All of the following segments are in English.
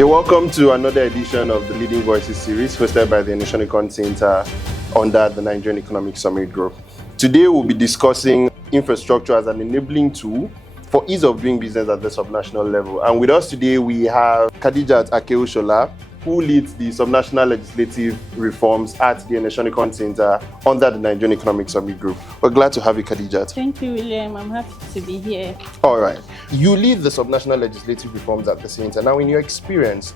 You're welcome to another edition of the Leading Voices series hosted by the Nigerian Econ Center under the Nigerian Economic Summit Group. Today we'll be discussing infrastructure as an enabling tool for ease of doing business at the subnational level. And with us today we have Khadijat Akewushola, who leads the subnational legislative reforms at the Nigerian Econ Center under the Nigerian Economic Summit Group. We're glad to have you, Khadijat. Thank you, William. I'm happy to be here. All right. You lead the subnational legislative reforms at the center. Now, in your experience,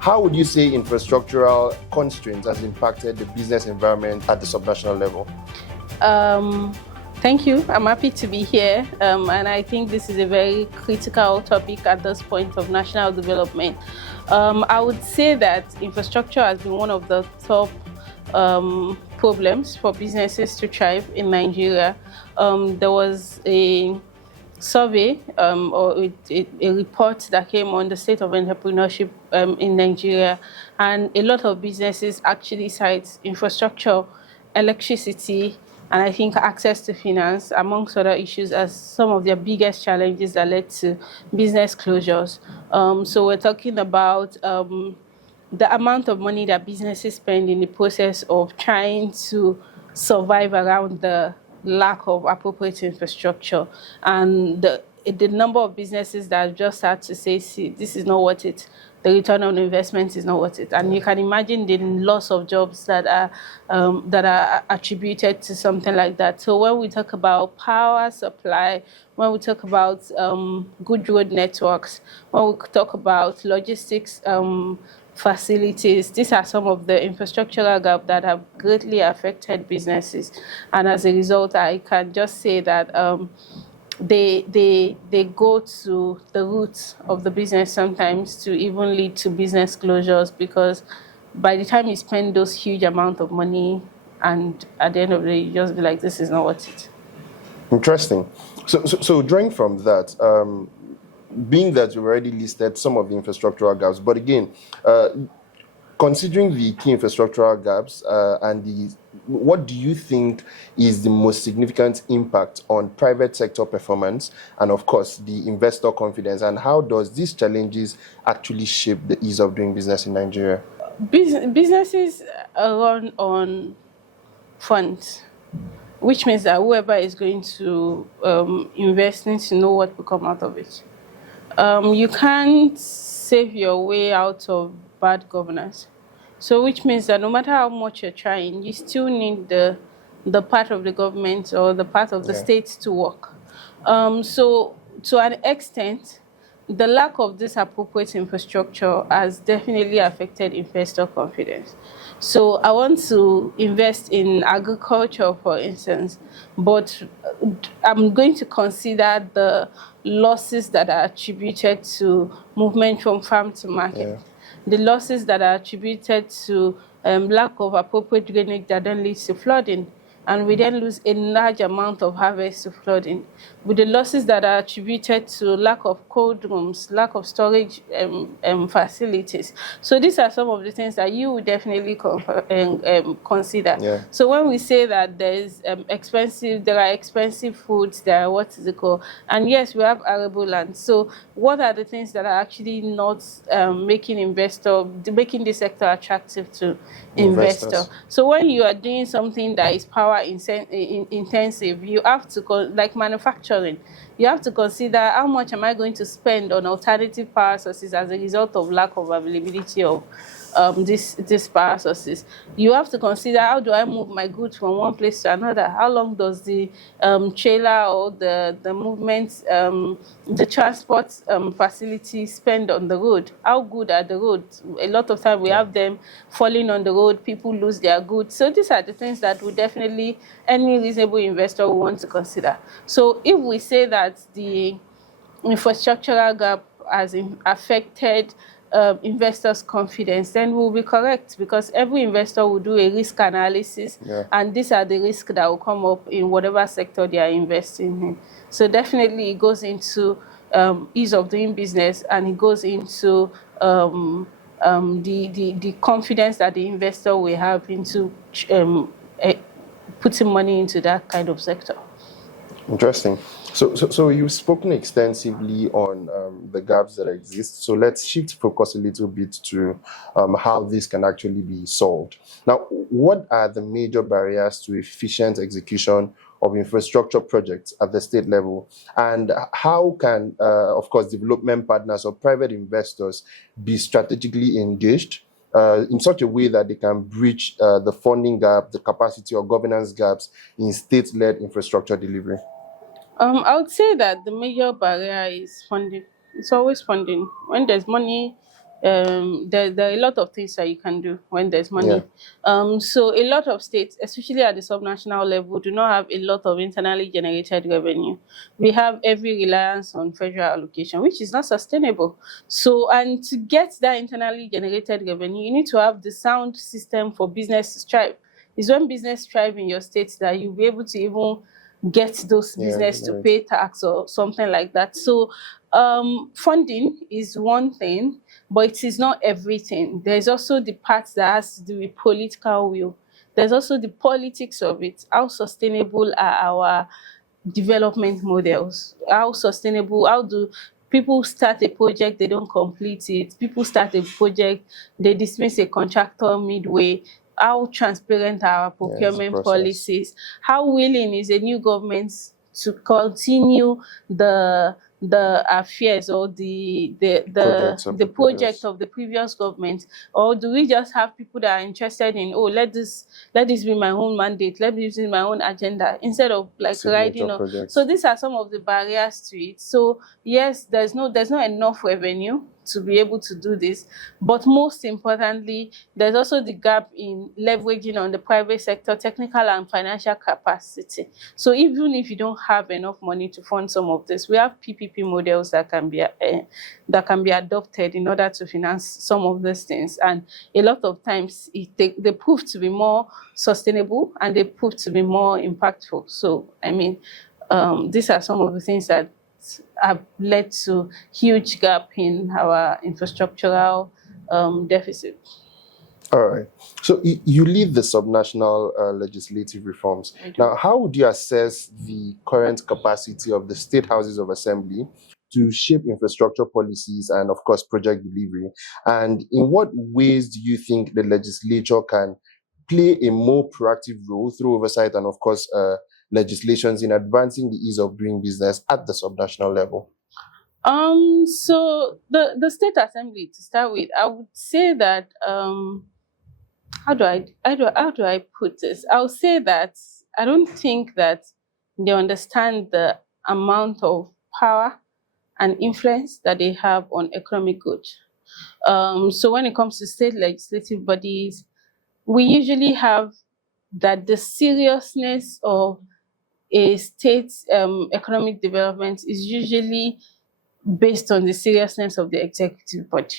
how would you say infrastructural constraints has impacted the business environment at the subnational level? Thank you. I'm happy to be here. And I think this is a very critical topic at this point of national development. I would say that infrastructure has been one of the top problems for businesses to thrive in Nigeria. There was a survey or a report that came on the state of entrepreneurship in Nigeria, and a lot of businesses actually cite infrastructure, electricity, and I think access to finance, amongst other issues, as some of their biggest challenges that led to business closures. So we're talking about the amount of money that businesses spend in the process of trying to survive around the lack of appropriate infrastructure, and the number of businesses that just had to say, see, this is not worth it. The return on investment is not worth it, and you can imagine the loss of jobs that are attributed to something like that. So when we talk about power supply, when we talk about good road networks, when we talk about logistics facilities, these are some of the infrastructural gaps that have greatly affected businesses, and as a result, I can just say that they go to the roots of the business sometimes to even lead to business closures, because by the time you spend those huge amount of money, and at the end of the day, you just be like, this is not worth it. Interesting. So drawing from that, being that you've already listed some of the infrastructural gaps, but again, considering the key infrastructural gaps what do you think is the most significant impact on private sector performance and, of course, the investor confidence, and how does these challenges actually shape the ease of doing business in Nigeria? Businesses run on funds, which means that whoever is going to invest needs to know what will come out of it. You can't save your way out of bad governance. So which means that no matter how much you're trying, you still need the part of the government or the part of the state to work. So to an extent, the lack of this appropriate infrastructure has definitely affected investor confidence. So I want to invest in agriculture, for instance, but I'm going to consider the losses that are attributed to movement from farm to market, the losses that are attributed to lack of appropriate drainage that then leads to flooding, and we then lose a large amount of harvest to flooding, with the losses that are attributed to lack of cold rooms, lack of storage facilities. So these are some of the things that you would definitely consider. Yeah. So when we say that there are expensive foods, there are what is it called, and yes, we have arable land. So what are the things that are actually not making this sector attractive to investors? So when you are doing something that is power intensive, you have to, like manufacturing, you have to consider how much am I going to spend on alternative power sources as a result of lack of availability of this power sources. You have to consider, how do I move my goods from one place to another? How long does the trailer or the movement, the transport facility spend on the road? How good are the roads? A lot of time we have them falling on the road, people lose their goods. So these are the things that would definitely any reasonable investor will want to consider. So if we say that the infrastructural gap has affected investors' confidence, then we'll be correct, because every investor will do a risk analysis, and these are the risks that will come up in whatever sector they are investing in. So definitely it goes into ease of doing business, and it goes into the confidence that the investor will have into putting money into that kind of sector. Interesting. So you've spoken extensively on the gaps that exist. So let's shift focus a little bit to how this can actually be solved. Now, what are the major barriers to efficient execution of infrastructure projects at the state level? And how can, of course, development partners or private investors be strategically engaged in such a way that they can bridge the funding gap, the capacity or governance gaps in state-led infrastructure delivery? I would say that the major barrier is funding. It's always funding. When there's money, there are a lot of things that you can do when there's Yeah. money. So a lot of states, especially at the subnational level, do not have a lot of internally generated revenue. We have every reliance on federal allocation, which is not sustainable. So, and to get that internally generated revenue, you need to have the sound system for business to thrive. It's when business thrive in your state that you'll be able to even get those Yeah, business to right. pay tax or something like that. So funding is one thing, but it is not everything. There's also the part that has to do with political will. There's also the politics of it. How sustainable are our development models? How sustainable? How do people start a project, they don't complete it? People start a project, they dismiss a contractor midway. How transparent are our Yeah, it's a procurement process. policies? How willing is a new government to continue the affairs or Projects of the the project previous. of the previous government? Or do we just have people that are interested in, oh, let this be my own mandate, let this be my own agenda, instead of like Signature riding on? So projects. these are some of the barriers to it. So yes, there's not enough revenue to be able to do this, but most importantly, there's also the gap in leveraging on the private sector technical and financial capacity. So even if you don't have enough money to fund some of this, we have PPP models that can be adopted in order to finance some of these things. And a lot of times they prove to be more sustainable and they prove to be more impactful. So I mean, these are some of the things that have led to huge gap in our infrastructural deficit. All right. So you lead the subnational legislative reforms. I do. Now, how would you assess the current capacity of the state houses of assembly to shape infrastructure policies and, of course, project delivery? And in what ways do you think the legislature can play a more proactive role through oversight and, of course, legislations in advancing the ease of doing business at the subnational level? So the state assembly, to start with, I would say that how do I put this? I'll say that I don't think that they understand the amount of power and influence that they have on economic growth. So when it comes to state legislative bodies, we usually have that the seriousness of a state's economic development is usually based on the seriousness of the executive body.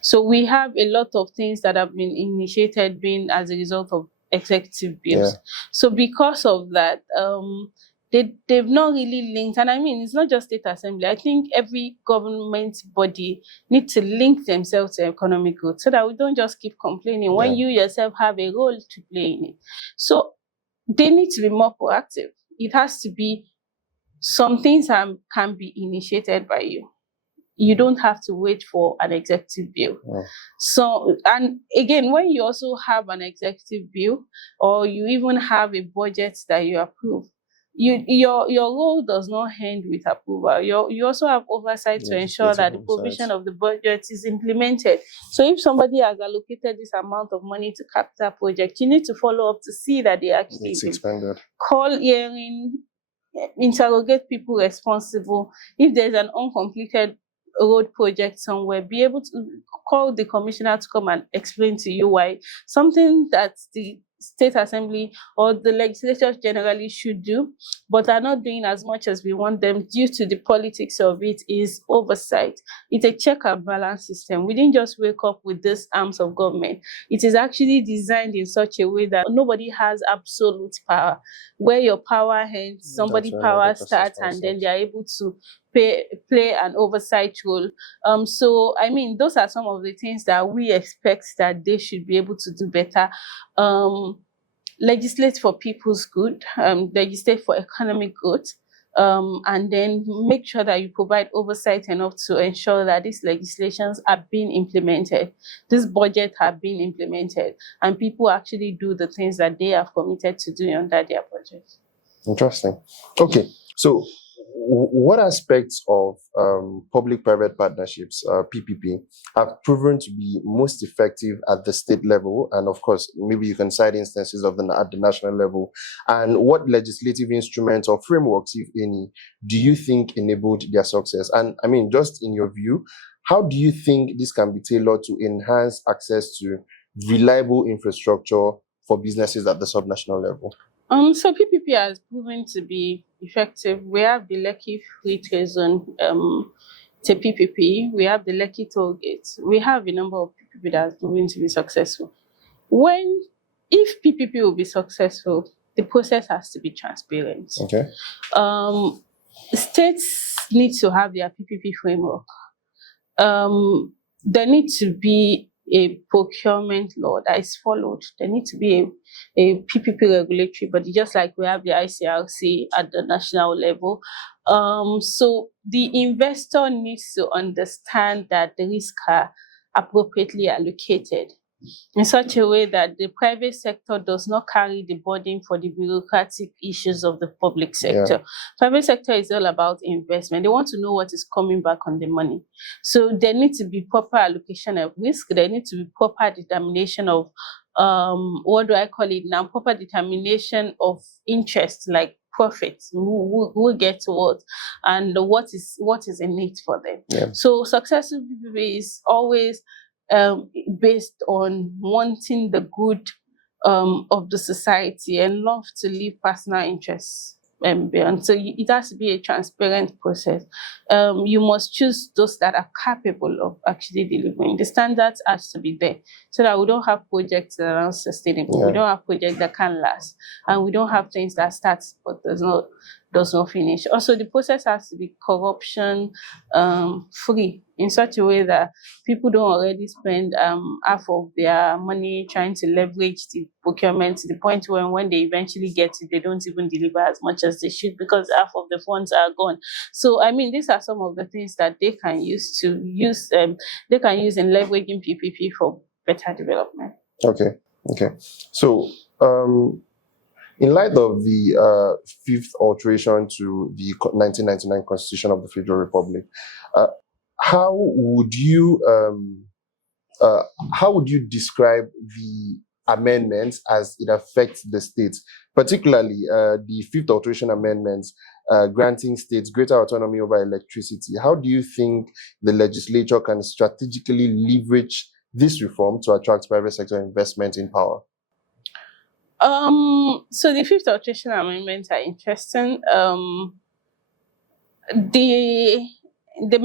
So we have a lot of things that have been initiated being as a result of executive Yeah. bills. So because of that, they've not really linked. And I mean, it's not just state assembly. I think every government body needs to link themselves to economic growth so that we don't just keep complaining when Yeah. you yourself have a role to play in it. So they need to be more proactive. It has to be some things can be initiated by you. You don't have to wait for an executive bill. Yeah. So, and again, when you also have an executive bill or you even have a budget that you approve, your role does not end with approval. You also have oversight to ensure Legislative that the provision oversight. of the budget is implemented. So if somebody has allocated this amount of money to capital project, you need to follow up to see that they actually It's expanded. call hearing, interrogate people responsible. If there's an uncompleted road project somewhere, be able to call the commissioner to come and explain to you why. Something that the state assembly or the legislatures generally should do, but are not doing as much as we want them due to the politics of it, is oversight. It's a check and balance system. We didn't just wake up with these arms of government. It is actually designed in such a way that nobody has absolute power. Where your power ends, somebody That's where another power person's starts, power and then starts. they are able to play an oversight role. So I mean, those are some of the things that we expect that they should be able to do better. Legislate for people's good, legislate for economic growth, and then make sure that you provide oversight enough to ensure that these legislations are being implemented, this budget have been implemented, and people actually do the things that they have committed to do under their budget. Interesting. Okay, so what aspects of public-private partnerships, PPP, have proven to be most effective at the state level? And of course, maybe you can cite instances of them at the national level. And what legislative instruments or frameworks, if any, do you think enabled their success? And I mean, just in your view, how do you think this can be tailored to enhance access to reliable infrastructure for businesses at the subnational level? So PPP has proven to be effective. We have the Lekki Free Trade Zone to PPP. We have the Lekki Toll Gates. We have a number of PPP that has proven to be successful. If PPP will be successful, the process has to be transparent. Okay. States need to have their PPP framework. There needs to be a procurement law that is followed. There needs to be a PPP regulatory body, just like we have the ICRC at the national level. So the investor needs to understand that the risks are appropriately allocated in such a way that the private sector does not carry the burden for the bureaucratic issues of the public sector. Yeah. Private sector is all about investment. They want to know what is coming back on the money. So there needs to be proper allocation of risk. There needs to be proper determination of, what do I call it now? Proper determination of interest, like profits, who get what, and what is in it for them. Yeah. So successful PPP is always based on wanting the good of the society and love to leave personal interests beyond. So it has to be a transparent process. You must choose those that are capable of actually delivering. The standards has to be there so that we don't have projects that are unsustainable. Yeah. We don't have projects that can't last, and we don't have things that start but does not finish. Also, the process has to be corruption free in such a way that people don't already spend half of their money trying to leverage the procurement to the point where when they eventually get it, they don't even deliver as much as they should because half of the funds are gone. So, I mean, these are some of the things that they can use in leveraging PPP for better development. Okay. So, in light of the fifth alteration to the 1999 Constitution of the Federal Republic, how would you describe the amendments as it affects the states, particularly the fifth alteration amendments granting states greater autonomy over electricity? How do you think the legislature can strategically leverage this reform to attract private sector investment in power? So the fifth alteration amendments are interesting. There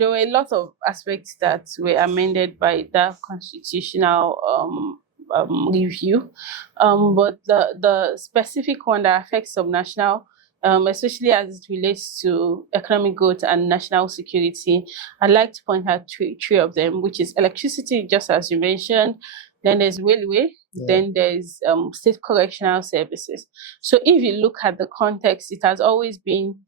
were a lot of aspects that were amended by that constitutional review, but the specific one that affects subnational, especially as it relates to economic growth and national security, I'd like to point out three of them, which is electricity, just as you mentioned. Then there's railway. Yeah. Then there's state correctional services. So if you look at the context, it has always been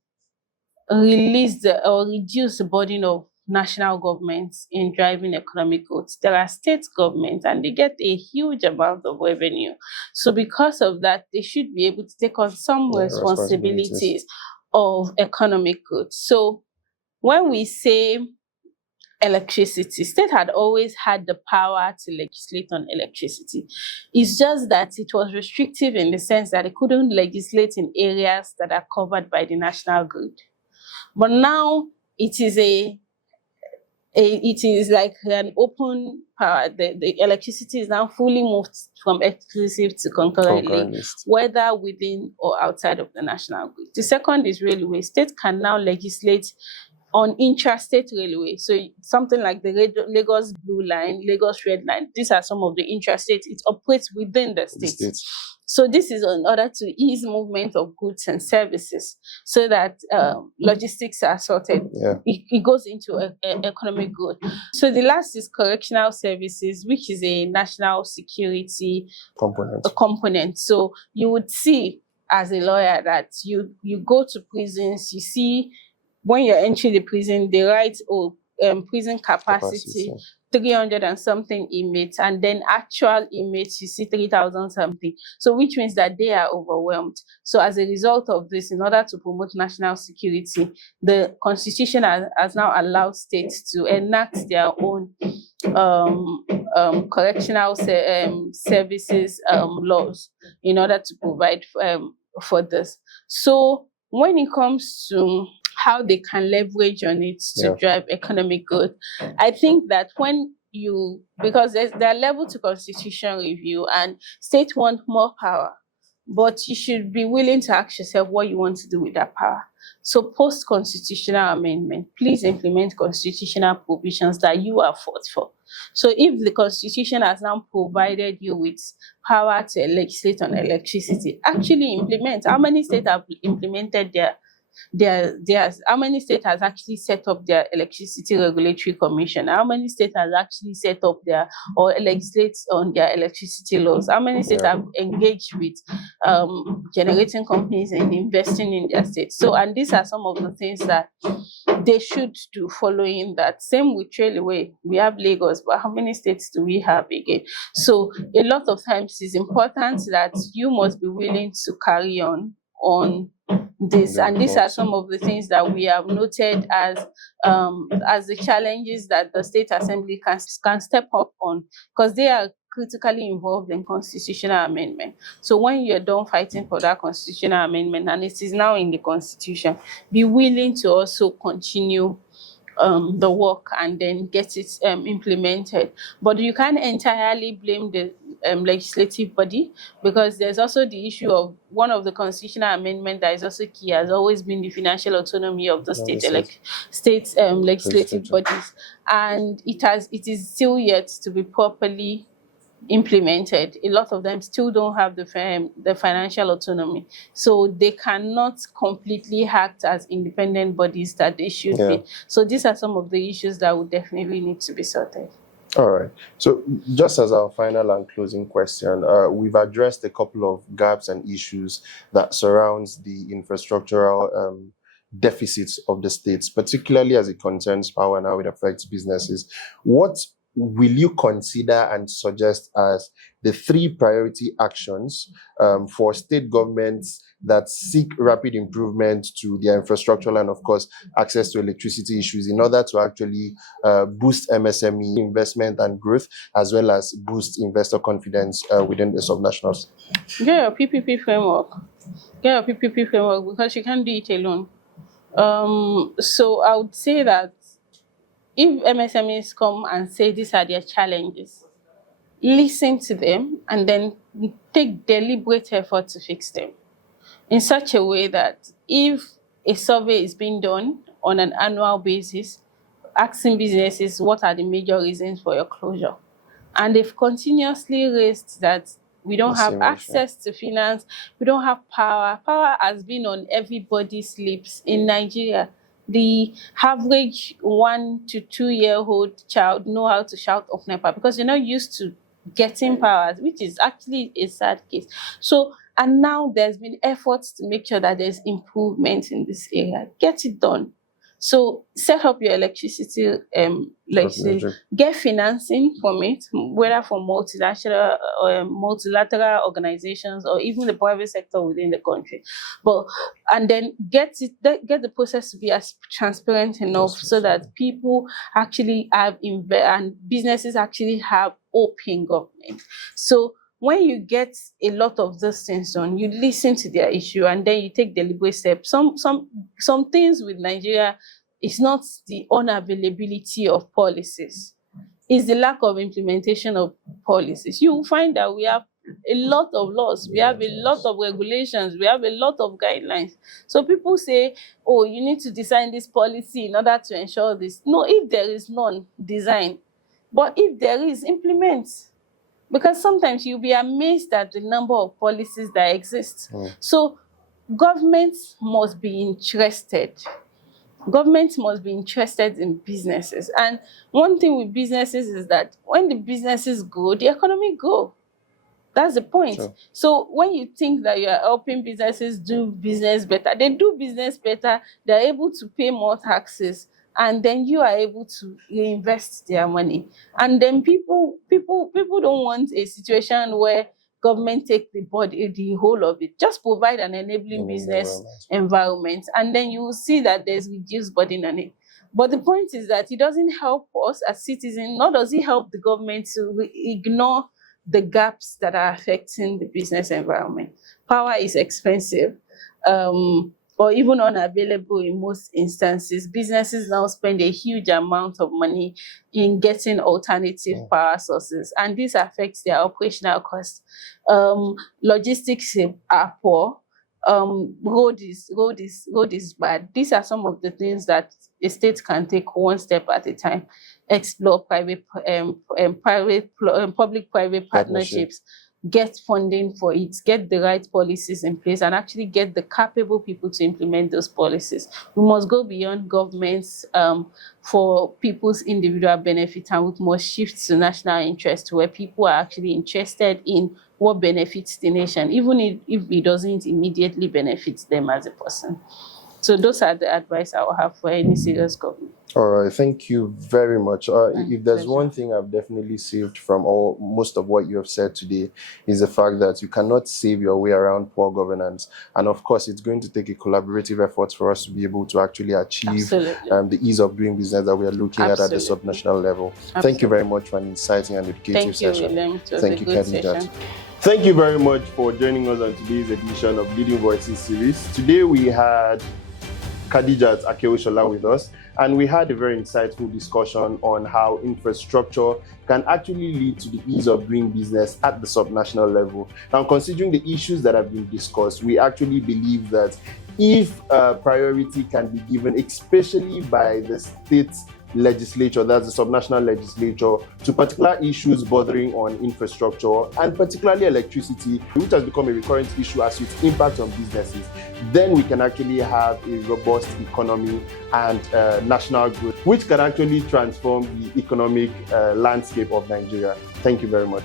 release or reduce the burden of national governments in driving economic growth. There are state governments and they get a huge amount of revenue. So because of that, they should be able to take on some responsibilities of economic growth. So when we say electricity, state had always had the power to legislate on electricity. It's just that it was restrictive in the sense that it couldn't legislate in areas that are covered by the national grid. But now it is like an open power. The electricity is now fully moved from exclusive to concurrently, whether within or outside of the national grid. The second is railway. States can now legislate on intrastate railway. So something like the Lagos Blue Line, Lagos Red Line, these are some of the intrastate. It operates within the states. So this is in order to ease movement of goods and services so that logistics are sorted. Yeah. It goes into economic growth. So the last is correctional services, which is a national security component. So you would see as a lawyer that you go to prisons, you see when you're entering the prison, they write, prison capacity 300 and something inmates, and then actual inmates you see 3,000 something. So which means that they are overwhelmed. So as a result of this, in order to promote national security, the constitution has now allowed states to enact their own correctional services laws in order to provide for this. So when it comes to how they can leverage on it to drive economic growth, I think that because there are levels to constitution review, and states want more power, but you should be willing to ask yourself what you want to do with that power. So post-constitutional amendment, please implement constitutional provisions that you have fought for. So if the constitution has now provided you with power to legislate on electricity, actually implement. How many states have implemented how many states has actually set up their electricity regulatory commission? How many states has actually set up or legislate on their electricity laws? How many states have engaged with generating companies and investing in their states? So, and these are some of the things that they should do following that. Same with railway. We have Lagos, but how many states do we have again? So a lot of times it's important that you must be willing to carry on this, and these are some of the things that we have noted as the challenges that the state assembly can step up on, because they are critically involved in constitutional amendment. So when you're done fighting for that constitutional amendment and it is now in the constitution, be willing to also continue the work and then get it implemented. But you can't entirely blame the legislative body, because there's also the issue of one of the constitutional amendment that is also key has always been the financial autonomy of the state legislative bodies, and it is still yet to be properly implemented. A lot of them still don't have the financial autonomy, so they cannot completely act as independent bodies that they should be. So these are some of the issues that would definitely need to be sorted. All right. So just as our final and closing question, we've addressed a couple of gaps and issues that surrounds the infrastructural deficits of the states, particularly as it concerns power and how it affects businesses. What will you consider and suggest as the 3 priority actions for state governments that seek rapid improvement to their infrastructural and, of course, access to electricity issues in order to actually boost MSME investment and growth, as well as boost investor confidence within the subnationals? Get your PPP framework. Because you can't do it alone. So I would say that if MSMEs come and say these are their challenges, listen to them and then take deliberate effort to fix them in such a way that if a survey is being done on an annual basis, asking businesses what are the major reasons for your closure, and they've continuously raised that we don't have access to finance, we don't have power. Power has been on everybody's lips in Nigeria. The average 1 to 2 year old child know how to shout off NEPA because you're not used to getting powers, which is actually a sad case. So, and now there's been efforts to make sure that there's improvement in this area. Get it done. So set up your electricity legislation, get financing from it, whether from multilateral organizations or even the private sector within the country. And then get the process to be as transparent enough so that people actually have and businesses actually have hope in government. So when you get a lot of those things done, you listen to their issue and then you take deliberate steps. Some things with Nigeria is not the unavailability of policies, it's the lack of implementation of policies. You will find that we have a lot of laws, we have a lot of regulations, we have a lot of guidelines. So people say, oh, you need to design this policy in order to ensure this. No, if there is none, design. But if there is, implement. Because sometimes you'll be amazed at the number of policies that exist. So governments must be interested. Government must be interested in businesses. And one thing with businesses is that when the businesses grow, the economy grows. That's the point. Sure. So when you think that you are helping businesses do business better, they do business better, they're able to pay more taxes, and then you are able to reinvest their money. And then people don't want a situation where government take the whole of it. Just provide an enabling business environment, and then you will see that there's reduced burden on it. But the point is that it doesn't help us as citizens, nor does it help the government to ignore the gaps that are affecting the business environment. Power is expensive, or even unavailable in most instances. Businesses now spend a huge amount of money in getting alternative power sources, and this affects their operational costs. Logistics are poor. Road is bad. These are some of the things that a state can take one step at a time. Explore public-private partnerships, get funding for it, get the right policies in place, and actually get the capable people to implement those policies. We must go beyond governments for people's individual benefit, and we must shift to national interest, where people are actually interested in what benefits the nation, even if it doesn't immediately benefit them as a person. So those are the advice I will have for any serious government. All right, thank you very much. If there's one thing I've definitely saved from most of what you have said today, is the fact that you cannot save your way around poor governance. And of course, it's going to take a collaborative effort for us to be able to actually achieve the ease of doing business that we are looking at the subnational level. Thank you very much for an exciting and educative session. William. Thank you, Khadijat. Thank you very much for joining us on today's edition of Leading Voices series. Today we had Khadijat Akewushola with us, and we had a very insightful discussion on how infrastructure can actually lead to the ease of doing business at the subnational level. Now, considering the issues that have been discussed, we actually believe that if priority can be given, especially by the state legislature, that's the subnational legislature, to particular issues bordering on infrastructure and particularly electricity, which has become a recurrent issue as its impact on businesses, then we can actually have a robust economy and national growth, which can actually transform the economic landscape of Nigeria. Thank you very much.